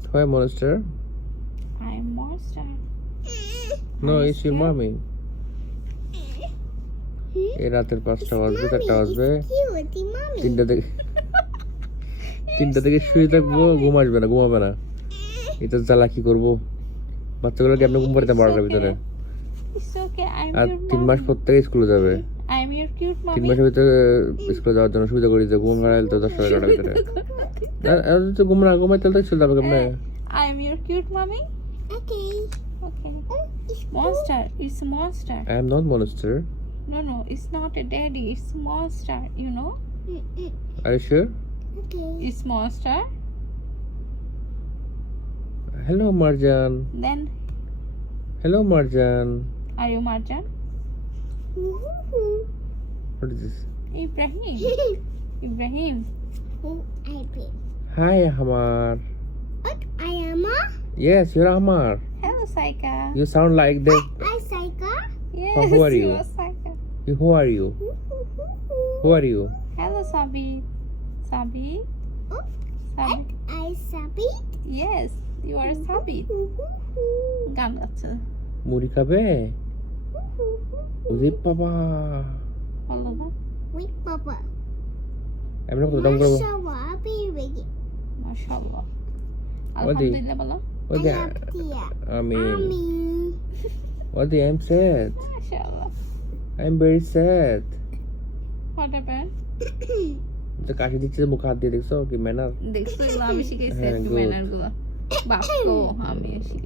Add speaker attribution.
Speaker 1: Why monster?
Speaker 2: I'm monster.
Speaker 1: No,
Speaker 2: Are you
Speaker 1: it's your
Speaker 2: scared?
Speaker 1: mommy. এই রাতের 5টা বাজবে, 4টা বাজবে, 3টা থেকে শুয়ে থাকবো, ঘুম আসবে না, ঘুমাবে না। এটা জ্বালা কি করবো? বাচ্চাগুলোকে আপনি ঘুম পাড়িতে 12টার ভিতরে।
Speaker 2: It's okay. I'm
Speaker 1: R
Speaker 2: your
Speaker 1: 3 mass
Speaker 2: mommy.
Speaker 1: পর থেকে স্কুলে যাবে।
Speaker 2: I'm your cute
Speaker 1: 3
Speaker 2: mommy.
Speaker 1: মাসের ভিতরে স্কুলে যাওয়ার জন্য সুবিধা করে দিতে, ঘুম হারাইলে তো 10টা 11টার ভিতরে। আর যদি ঘুম না ঘুমাই তাহলে তো স্কুলে যাবে কেমনে?
Speaker 2: I'm your cute mommy.
Speaker 3: Okay.
Speaker 2: Okay. Monster. It's a monster.
Speaker 1: I am not monster.
Speaker 2: No, it's not a daddy. It's monster. You know?
Speaker 1: Are you sure?
Speaker 3: Okay.
Speaker 2: It's monster.
Speaker 1: Hello Marjan.
Speaker 2: Then,
Speaker 1: Hello Marjan.
Speaker 2: are you Marjan?
Speaker 1: What is this?
Speaker 2: Ibrahim. Ibrahim.
Speaker 3: I play.
Speaker 1: Hi Hamar.
Speaker 3: What? I am a.
Speaker 1: Yes, you're Hamar.
Speaker 2: Hello, Saika.
Speaker 1: You sound like the.
Speaker 3: I Saika.
Speaker 2: Yes,
Speaker 1: who are you?
Speaker 2: are Saika.
Speaker 1: Who are you? Who are you?
Speaker 2: Hello, Sabi. Sabi. Sabi.
Speaker 3: I Sabi.
Speaker 2: Yes, you are Sabi. গান গাচ্ছে
Speaker 1: মুড়ি খাবে? ওরে বাবা।
Speaker 2: বলো না
Speaker 3: With Papa.
Speaker 1: আমরা কত দাম করব?
Speaker 3: Mashallah, baby.
Speaker 2: মাশাআল্লাহ
Speaker 1: ওদি।
Speaker 2: আলহামদুলিল্লাহ বলো
Speaker 1: ওকে আমি
Speaker 3: Mommy.
Speaker 1: ওদি I'm sad.
Speaker 2: মাশাআল্লাহ
Speaker 1: I'm very sad.
Speaker 2: What happened
Speaker 1: তো কাশি দিচ্ছে মুখ হাত দিয়ে দেখছো কি ম্যানার?
Speaker 2: দেখছো এগুলো আমি শিখাইছি
Speaker 1: হ্যাঁ,
Speaker 2: একটু
Speaker 1: good.
Speaker 2: ম্যানার গুলো বাক্য আমি শিখাইছি